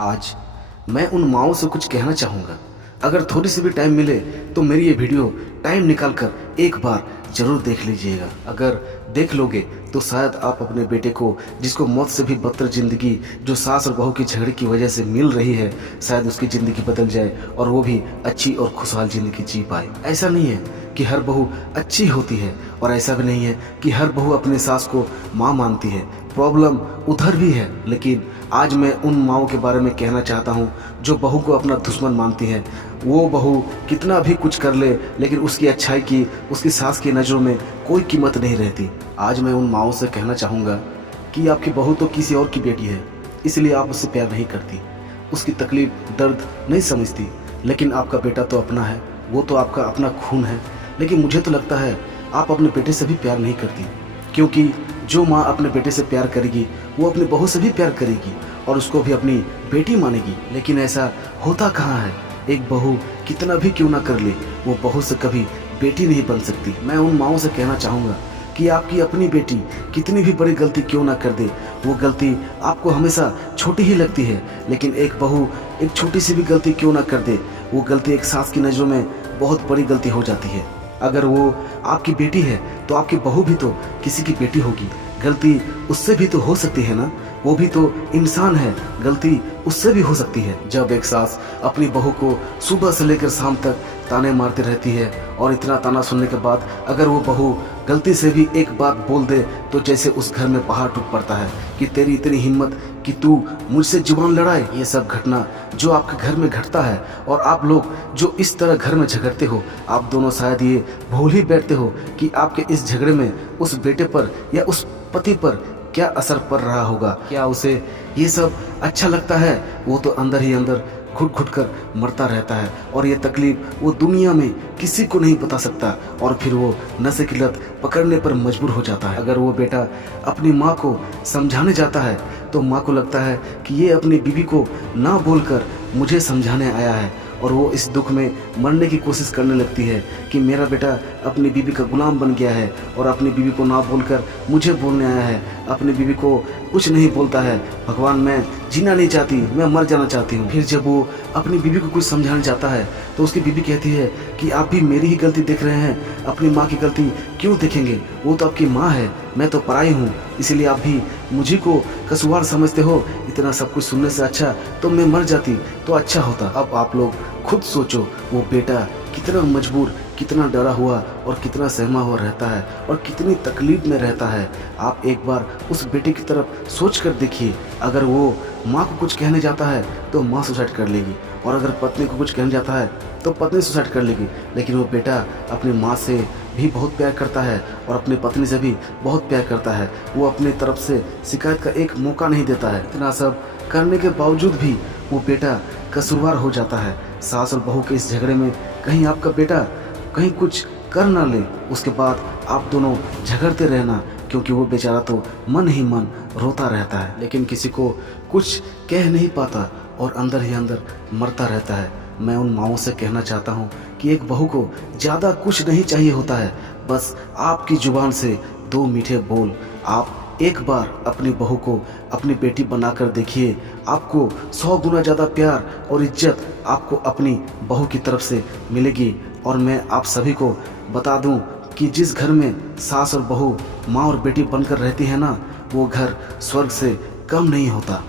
आज मैं उन माँओं से कुछ कहना चाहूँगा। अगर थोड़ी सी भी टाइम मिले तो मेरी ये वीडियो टाइम निकाल कर एक बार ज़रूर देख लीजिएगा। अगर देख लोगे तो शायद आप अपने बेटे को, जिसको मौत से भी बदतर ज़िंदगी जो सास और बहू की झगड़े की वजह से मिल रही है, शायद उसकी ज़िंदगी बदल जाए और वो भी अच्छी और खुशहाल ज़िंदगी जी पाए। ऐसा नहीं है कि हर बहू अच्छी होती है और ऐसा भी नहीं है कि हर बहू अपने सास को माँ मानती है। प्रॉब्लम उधर भी है, लेकिन आज मैं उन माँओं के बारे में कहना चाहता हूँ जो बहू को अपना दुश्मन मानती हैं। वो बहू कितना भी कुछ कर ले, लेकिन उसकी अच्छाई की, उसकी सास की नज़रों में कोई कीमत नहीं रहती। आज मैं उन माँओं से कहना चाहूँगा कि आपकी बहू तो किसी और की बेटी है, इसलिए आप उससे प्यार नहीं करती, उसकी तकलीफ दर्द नहीं समझती। लेकिन आपका बेटा तो अपना है, वो तो आपका अपना खून है। लेकिन मुझे तो लगता है आप अपने बेटे से भी प्यार नहीं करती, क्योंकि जो माँ अपने बेटे से प्यार करेगी वो अपनी बहू से भी प्यार करेगी और उसको भी अपनी बेटी मानेगी। लेकिन ऐसा होता कहाँ है? एक बहू कितना भी क्यों ना कर ले, वो बहू से कभी बेटी नहीं बन सकती। मैं उन माँओं से कहना चाहूँगा कि आपकी अपनी बेटी कितनी भी बड़ी गलती क्यों ना कर दे, वो गलती आपको हमेशा छोटी ही लगती है। लेकिन एक बहू एक छोटी सी भी गलती क्यों ना कर दे, वो गलती एक सास की नज़रों में बहुत बड़ी गलती हो जाती है। अगर वो आपकी बेटी है तो आपकी बहू भी तो किसी की बेटी होगी। गलती उससे भी तो हो सकती है ना, वो भी तो इंसान है, गलती उससे भी हो सकती है। जब एक सास अपनी बहू को सुबह से लेकर शाम तक ताने मारती रहती है और इतना ताना सुनने के बाद अगर वो बहू गलती से भी एक बात बोल दे तो जैसे उस घर में पहाड़ टूट पड़ता है कि तेरी इतनी हिम्मत कि तू मुझसे जुबान लड़ाए। ये सब घटना जो आपके घर में घटता है और आप लोग जो इस तरह घर में झगड़ते हो, आप दोनों शायद ये भूल ही बैठते हो कि आपके इस झगड़े में उस बेटे पर या उस पति पर क्या असर पड़ रहा होगा। क्या उसे ये सब अच्छा लगता है? वो तो अंदर ही अंदर घुट घुट कर मरता रहता है और ये तकलीफ वो दुनिया में किसी को नहीं बता सकता और फिर वो नशे की लत पकड़ने पर मजबूर हो जाता है। अगर वो बेटा अपनी माँ को समझाने जाता है तो माँ को लगता है कि ये अपनी बीवी को ना बोलकर मुझे समझाने आया है और वो इस दुख में मरने की कोशिश करने लगती है कि मेरा बेटा अपनी बीवी का गुलाम बन गया है और अपनी बीवी को ना बोलकर मुझे बोलने आया है। अपनी बीवी को कुछ नहीं बोलता है, भगवान मैं जीना नहीं चाहती, मैं मर जाना चाहती हूँ। फिर जब वो अपनी बीवी को कुछ समझाना चाहता है तो उसकी बीवी कहती है कि आप भी मेरी ही गलती देख रहे हैं, अपनी माँ की गलती क्यों देखेंगे? वो तो आपकी माँ है, मैं तो पराई हूँ, इसीलिए आप भी मुझे को कसूरवार समझते हो। इतना सब कुछ सुनने से अच्छा तो मैं मर जाती तो अच्छा होता। अब आप लोग खुद सोचो, वो बेटा कितना मजबूर, कितना डरा हुआ और कितना सहमा हुआ रहता है और कितनी तकलीफ में रहता है। आप एक बार उस बेटे की तरफ सोच कर देखिए। अगर वो माँ को कुछ कहने जाता है तो माँ सुसाइड कर लेगी और अगर पत्नी को कुछ कहने जाता है तो पत्नी सुसाइड कर लेगी। लेकिन वो बेटा अपनी माँ से भी बहुत प्यार करता है और अपनी पत्नी से भी बहुत प्यार करता है। वो अपनी तरफ से शिकायत का एक मौका नहीं देता है। इतना सब करने के बावजूद भी वो बेटा कसूरवार हो जाता है। सास और बहू के इस झगड़े में कहीं आपका बेटा कहीं कुछ कर ना ले, उसके बाद आप दोनों झगड़ते रहना, क्योंकि वो बेचारा तो मन ही मन रोता रहता है, लेकिन किसी को कुछ कह नहीं पाता और अंदर ही अंदर मरता रहता है। मैं उन माँओं से कहना चाहता हूँ कि एक बहू को ज़्यादा कुछ नहीं चाहिए होता है, बस आपकी जुबान से दो मीठे बोल। आप एक बार अपनी बहू को अपनी बेटी बनाकर देखिए, आपको 100 गुना ज़्यादा प्यार और इज्जत आपको अपनी बहू की तरफ से मिलेगी। और मैं आप सभी को बता दूं कि जिस घर में सास और बहू, माँ और बेटी बनकर रहती है ना, वो घर स्वर्ग से कम नहीं होता।